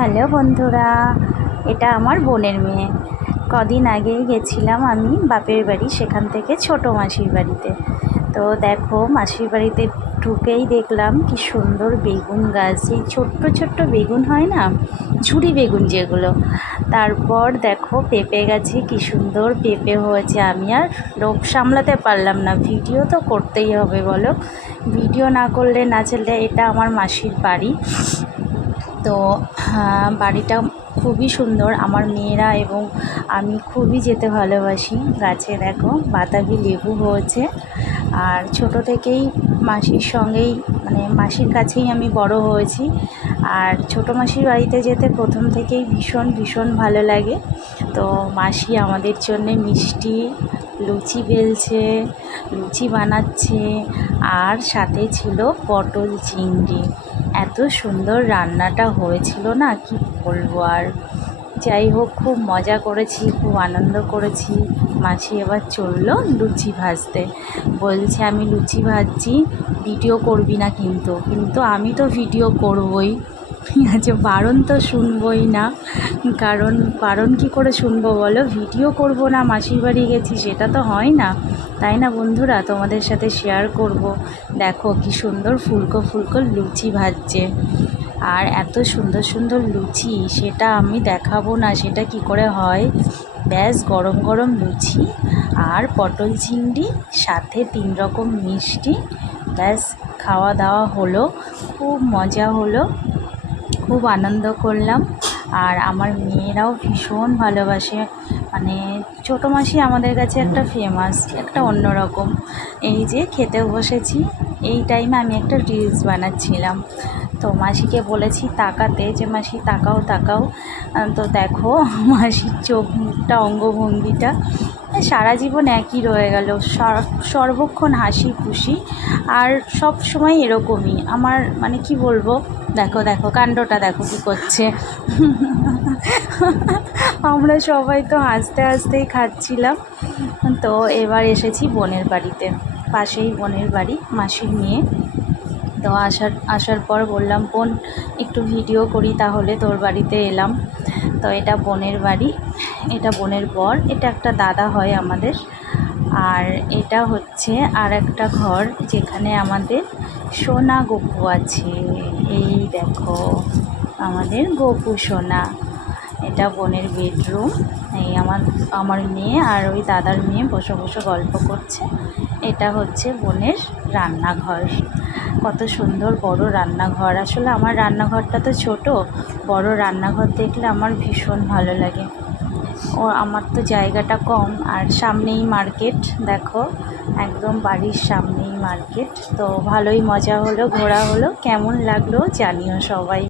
Hello বন্ধুরা, এটা আমার বোনের মেয়ে। কদিন আগেই গেছিলাম আমি বাপের বাড়ি, সেখান থেকে ছোটো মাসির বাড়িতে। তো দেখো, মাসির বাড়িতে ঢুকেই দেখলাম কি সুন্দর বেগুন গাছ। এই ছোট্ট ছোট্ট বেগুন হয় না, ঝুরি বেগুন যেগুলো। তারপর দেখো পেঁপে গাছে কি সুন্দর পেঁপে হয়েছে। আমি আর লোভ সামলাতে পারলাম না, ভিডিও তো করতেই হবে বলো। ভিডিও না করলে না চললে। এটা আমার মাসির বাড়ি। তো বাড়িটা খুবই সুন্দর। আমার মেয়েরা এবং আমি খুবই যেতে ভালোবাসি। গাছে দেখো বাতাবি লেবু হয়েছে। আর ছোটো থেকেই মাসির সঙ্গেই, মানে মাসির কাছেই আমি বড় হয়েছি। আর ছোটো মাসির বাড়িতে যেতে প্রথম থেকেই ভীষণ ভীষণ ভালো লাগে। তো মাসি আমাদের জন্যে মিষ্টি লুচি বেলছে, লুচি বানাচ্ছে, আর সাথে ছিল পটল চিংড়ি। এত সুন্দর রান্নাটা হয়েছিল না, কি বলবো আর। যাই হোক, খুব মজা করেছি, খুব আনন্দ করেছি। মাসি এবার চললো লুচি ভাজতে। বলছে আমি লুচি ভাজছি, ভিডিও করবি না কিন্তু। কিন্তু আমি তো ভিডিও করবই, ঠিক আছে, বারণ তো শুনবই না। কারণ বারণ কী করে শুনবো বলো, ভিডিও করব না, মাসির বাড়ি গেছি, সেটা তো হয় না, তাই না বন্ধুরা? তোমাদের সাথে শেয়ার করব। দেখো কি সুন্দর ফুলকো ফুলকো লুচি ভাজছে। আর এত সুন্দর সুন্দর লুচি, সেটা আমি দেখাবো না সেটা কি করে হয়। ব্যাস গরম গরম লুচি আর পটল চিংড়ি, সাথে 3 রকম মিষ্টি, ব্যাস খাওয়া দাওয়া হলো। খুব মজা হলো, খুব আনন্দ করলাম। আর আমার মেয়েরাও ভীষণ ভালোবাসে। মানে ছোটো মাসি আমাদের কাছে একটা ফেমাস, একটা অন্যরকম। এই যে খেতে বসেছি, এই টাইমে আমি একটা রিলস বানাচ্ছিলাম। তো মাসিকে বলেছি তাকাতে, যে মাসি তাকাও তাকাও। তো দেখো মাসির চোখ মুখটা, অঙ্গভঙ্গিটা সারা জীবন একই রয়ে গেল। সর্বক্ষণ হাসি খুশি, আর সব সময় এরকমই আমার, মানে কি বলবো। দেখো দেখো কাণ্ডটা দেখো কী করছে। আমরা সবাই তো হাসতে হাসতেই খাচ্ছিলাম। তো এবার এসেছি বোনের বাড়িতে, পাশেই বোনের বাড়ি, মাসির মেয়ে। তো আসার পর বললাম, বোন একটু ভিডিও করি তাহলে, তোর বাড়িতে এলাম। তো এটা বোনের বাড়ি, এটা বোনের বর, এটা একটা দাদা হয় আমাদের। আর এটা হচ্ছে আর একটা ঘর, যেখানে আমাদের সোনা গপু আছে। এই দেখো আমাদের গপু সোনা। এটা বোনের বেডরুম। এই আমার মেয়ে আর ওই দাদার মেয়ে বসে বসে গল্প করছে। এটা হচ্ছে বোনের রান্নাঘর। কত সুন্দর বড় রান্নাঘর। আসলে আমার রান্নাঘরটা তো ছোট, বড় রান্নাঘর দেখলে আমার ভীষণ ভালো লাগে। আমার তো জায়গাটা কম, আর সামনেই মার্কেট। দেখো একদম বাড়ির সামনেই মার্কেট। তো ভালোই মজা হলো, ঘোরা হলো। কেমন লাগলো জানিও সবাই।